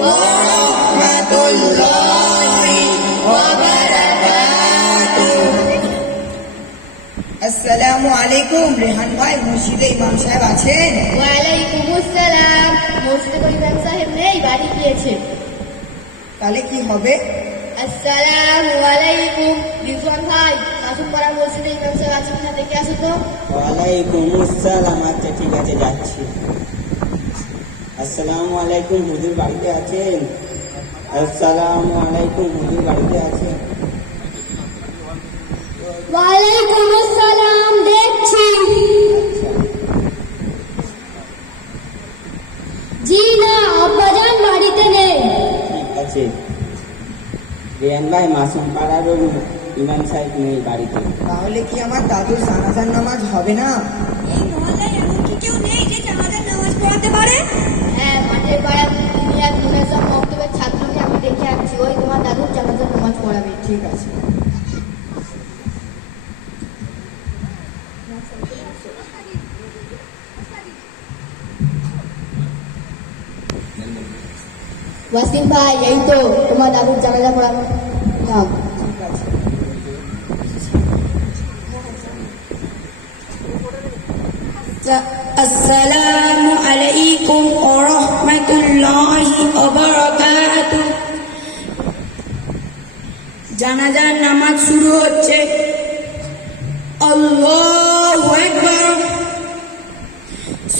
ওয়া রাহমাতুল্লাহি ওয়া বারাকাতুহু। আসসালামু আলাইকুম। রেহান ভাই, মসজিদে ইমাম সাহেব আছেন? ওয়ালাইকুম আসসালাম। মসজিদে ইমাম সাহেব নেই, বাড়ি গিয়েছে। তাহলে কি হবে? আসসালামু আলাইকুম। রিজওয়ান ভাই, মাসুম পাড়া মসজিদে ইমাম সাহেব আছেন না, দেখে আসো তো। ওয়ালাইকুম আসসালাম। আচ্ছা ঠিক আছে, যাচ্ছি। আসসালামু আলাইকুম, হুজুর বাড়িতে আছেন? আসসালামু আলাইকুম, হুজুর বাড়িতে আছেন? ওয়ালাইকুম আসসালাম, দেখছি। জি না, আব্বাজান বাড়িতে নেই। ঠিক আছে। রেহান ভাই, মাসুম পাড়ার ইমাম সাহেব নেই বাড়িতে। তাহলে কি আমার দাদুর জানাজার নামাজ হবে না? এই মহল্লায় এমন কি কেউ নেই যে জানাজার নামাজ পড়াতে পারে? হ্যাঁ, মাঠের পাড়া দুনিয়ার মুনাজাম মক্তবের ছাত্রকে আমি দেখে আসছি, ওই তোমার দাদুর জানাজার নামাজ পড়াবে। ঠিক আছে। ওয়াসিম ভাই, এই তো তোমার দাদুর জানাজা পড়ানো। নাও। ঠিক আছে। আসসালামু আলাইকুম ওয়া রাহমাতুল্লাহি ওয়া বারাকাতুহু। জানাজার নামাজ শুরু হচ্ছে। আল্লাহু আকবার।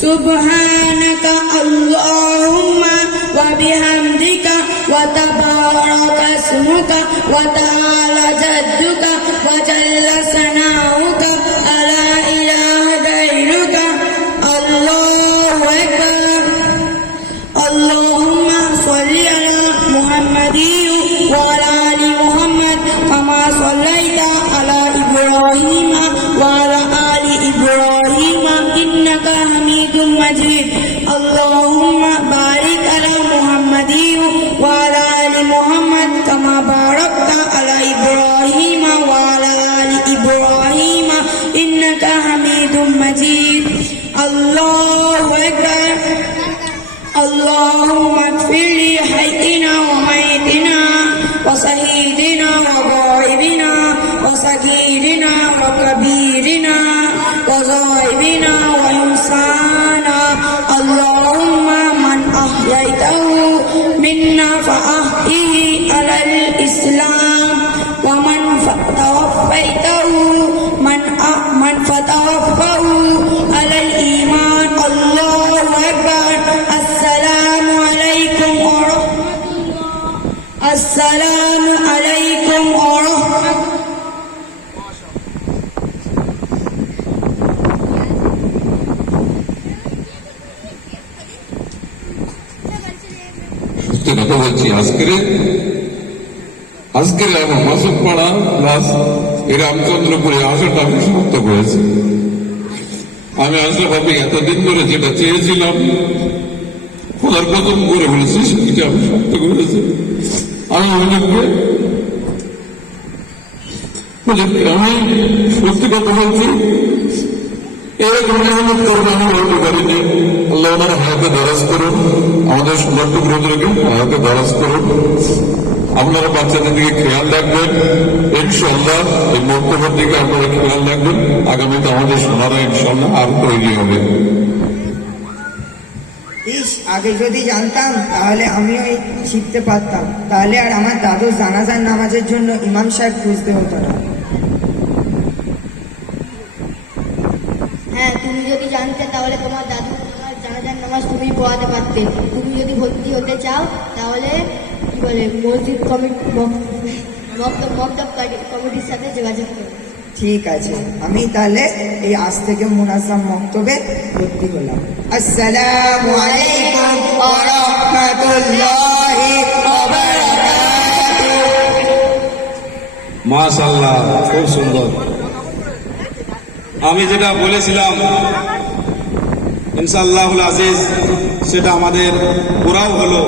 সুবহানাকা আল্লাহুম্মা ওয়া বিহামদিকা ওয়া তাবারাকা ইসমুকা ওয়া তাআলা জাদ্দুকা ওয়া জাল্লা সানাউকা আলা ইলাহা গায়রুকা। আল্লাহু আকবার। আল্লাহুম্মা সাল্লি আলা মুহাম্মাদিন ওয়া আলা আলি মুহাম্মাদ কামা সাল্লাইতা আলা ইব্রাহিম ওয়া আলা আলি ইব্রাহিম ইন্নাকা হামিদুম মাজিদ। আল্লাহুম্মা বারিক আলা মুহাম্মাদিন ওয়া আলা আলি মুহাম্মাদ কামা বারাকতা আলা ইব্রাহিম ওয়া আলা আলি ইব্রাহিম ইন্নাকা হামিদুম মাজিদ। আল্লাহু আকবার। اللهم اغفر لحينا وميتنا وشهيدنا وغائبنا وصغيرنا وكبيرنا وغائبنا وإنسانا. اللهم من أحييته منا فأحيه على الإسلام ومن توفيته من فتوفه على الإيمان. الله أكبر. السلام عليكم ورحمة الله. السلام عليكم ورحمة الله. কথা বলছি আজকের আমার মাসুম পাড়া প্লাস এই রামচন্দ্রপুরে আসাটা আমি সমাপ্ত করেছি। আমি আসলে ভাবি এতদিন ধরে যেটা চেয়েছিলাম খোদার কদম করে বলেছি সেটা আমি সমাপ্ত করেছি। আমি আমি সত্যি কথা বলছি, এরকম মেহনত করবো আমি বলতে পারিনি। আল্লাহ ওনার হায়াতে দরাজ করুন, আমাদের সৌভাগ্য গ্রহণকে হায়াতে দরাজ করুন। আপনারা বাচ্চাদের দিকে খেয়াল রাখবেন, ইনশাল্লাহ এই বক্তব্যের দিকে আপনারা খেয়াল রাখবেন। আগামীতে আমাদের সোনারা ইনশাল্লাহ আরো তৈরি হবে। আগে যদি জানতাম তাহলে আমিও শিখতে পারতাম, তাহলে আর আমার দাদুর জানাজার নামাজের জন্য ইমাম সাহেব খুঁজতে হতো না। হ্যাঁ, তুমি যদি জানতে তাহলে তোমার দাদু তোমার জানাজার নামাজ তুমি পড়াতে পারতে। তুমি যদি ভর্তি হতে চাও তাহলে কি বলে মসজিদ মক্তব কমিটির সাথে যোগাযোগ করো। ঠিক আছে, আমি তাহলে এই আজ থেকে মুনাজ্জাম মক্তবে ভর্তি হলাম। আসসালামু আলাইকুম ওয়া রাহমাতুল্লাহি ওয়া বারাকাতুহু। মাশাআল্লাহ, খুব সুন্দর। আমি যেটা বলেছিলাম ইনশাআল্লাহুল আজিজ সেটা আমাদের পুরাও হলো।